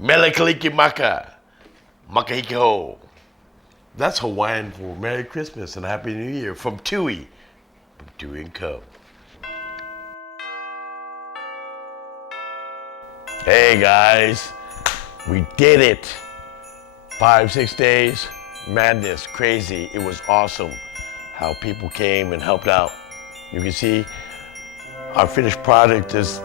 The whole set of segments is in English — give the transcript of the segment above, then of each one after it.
Melekalikimaka, Makahiko. That's Hawaiian for Merry Christmas and Happy New Year from Tui & Co. Hey guys, we did it. 5-6 days, madness, crazy. It was awesome how people came and helped out. You can see our finished product is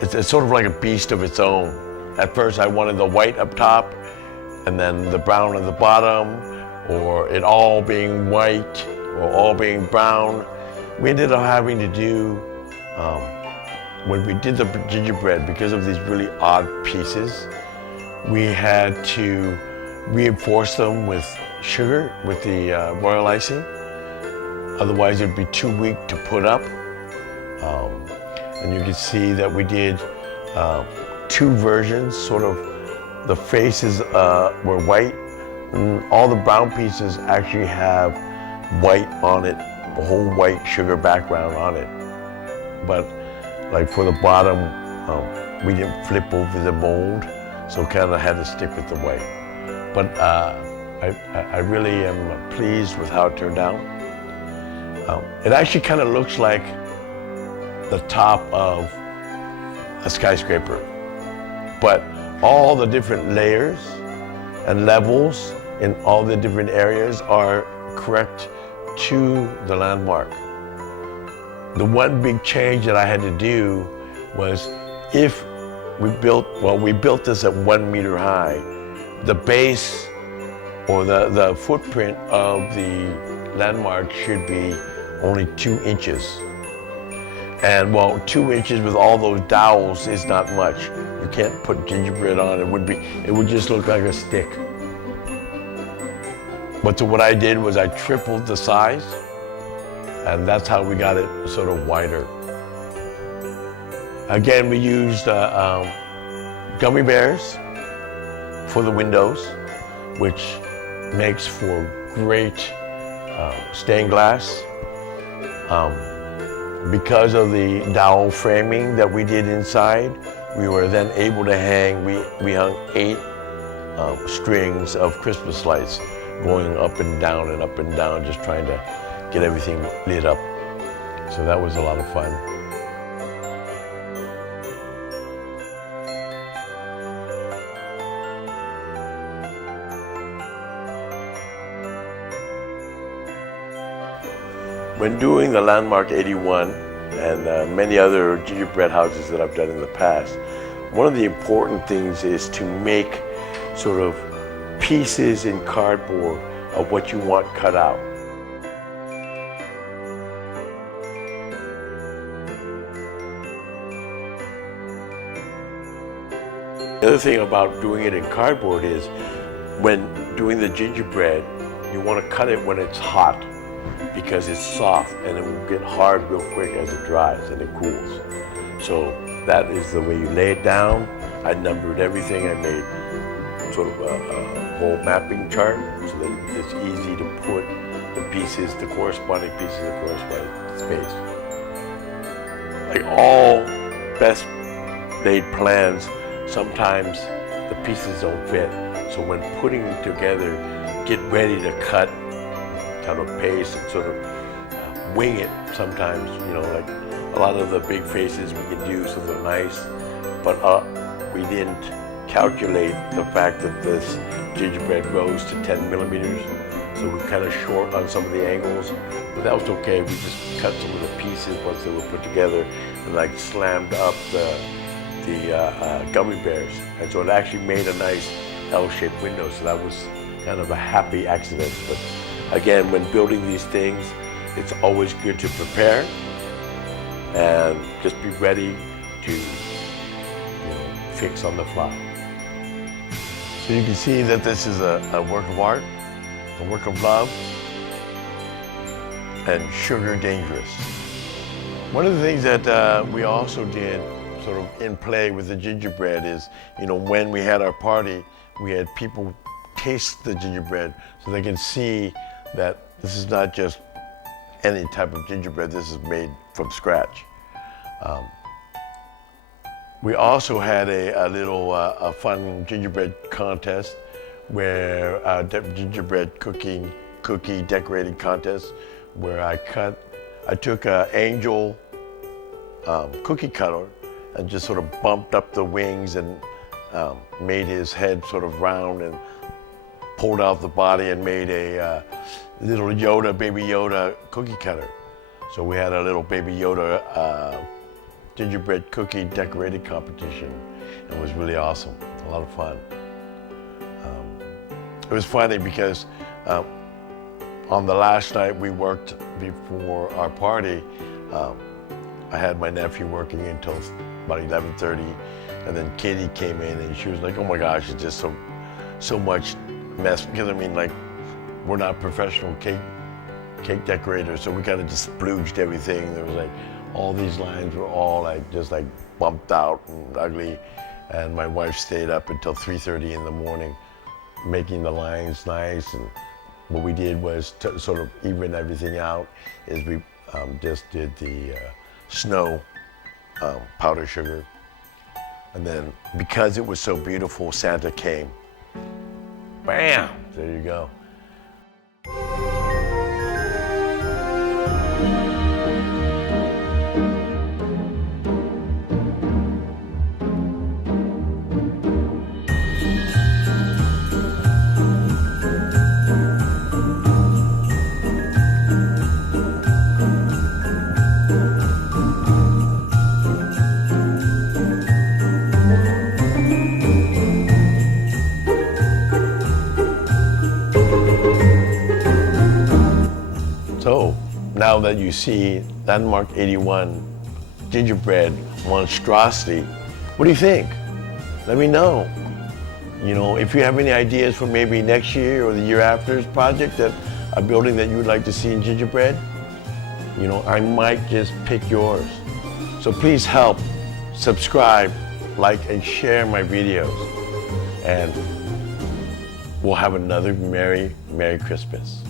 it's sort of like a beast of its own. At first I wanted the white up top and then the brown at the bottom, or it all being white or all being brown. We ended up having to do, when we did the gingerbread, because of these really odd pieces, we had to reinforce them with sugar, with the royal icing. Otherwise it'd be too weak to put up. And you can see that we did 2 versions, sort of the faces were white, and all the brown pieces actually have white on it, a whole white sugar background on it. But like for the bottom, we didn't flip over the mold, so kind of had to stick with the white. But I really am pleased with how it turned out. It actually kind of looks like the top of a skyscraper, but all the different layers and levels in all the different areas are correct to the landmark. The one big change that I had to do was if we built this at 1 meter high, the base or the footprint of the landmark should be only 2 inches. And 2 inches with all those dowels is not much. You can't put gingerbread on, it would just look like a stick. But so what I did was I tripled the size, and that's how we got it sort of wider. Again, we used gummy bears for the windows, which makes for great stained glass. Because of the dowel framing that we did inside, we were then able to hang, we hung 8 strings of Christmas lights going up and down, just trying to get everything lit up. So that was a lot of fun. When doing the Landmark 81 and many other gingerbread houses that I've done in the past, one of the important things is to make sort of pieces in cardboard of what you want cut out. The other thing about doing it in cardboard is when doing the gingerbread, you want to cut it when it's hot, because it's soft and it will get hard real quick as it dries and it cools. So that is the way you lay it down. I numbered everything. I made sort of a whole mapping chart so that it's easy to put the pieces, the corresponding pieces, the corresponding space. Like all best laid plans, sometimes the pieces don't fit. So when putting them together, get ready to cut kind of pace and sort of wing it sometimes, like a lot of the big faces we can do, so they're nice, but we didn't calculate the fact that this gingerbread rose to 10 millimeters, so we're kind of short on some of the angles, but that was okay. We just cut some of the pieces once they were put together and like slammed up the gummy bears, and so it actually made a nice L-shaped window, so that was kind of a happy accident. But again, when building these things, it's always good to prepare and just be ready to fix on the fly. So you can see that this is a work of art, a work of love, and sugar dangerous. One of the things that we also did sort of in play with the gingerbread is, when we had our party, we had people taste the gingerbread so they can see that this is not just any type of gingerbread, this is made from scratch. We also had a little a fun gingerbread contest where gingerbread cookie decorating contest where I took an angel cookie cutter and just sort of bumped up the wings and made his head sort of round and pulled out the body and made a little baby Yoda cookie cutter. So we had a little baby Yoda gingerbread cookie decorating competition. It was really awesome, a lot of fun. It was funny because on the last night we worked before our party, I had my nephew working until about 11:30, and then Katie came in and she was like, "Oh my gosh, it's just so much mess." Because I mean, like, we're not professional cake decorators, so we kind of just splooged everything. There was like all these lines were all like just like bumped out and ugly, and my wife stayed up until 3:30 in the morning making the lines nice. And what we did was to sort of even everything out is we just did the snow powder sugar, and then because it was so beautiful, Santa came. Bam! There you go. So now that you see Landmark 81 gingerbread monstrosity, what do you think? Let me know. You know, if you have any ideas for maybe next year or the year after's project that a building that you would like to see in gingerbread, you know, I might just pick yours. So please help subscribe, like, and share my videos. And we'll have another Merry Christmas.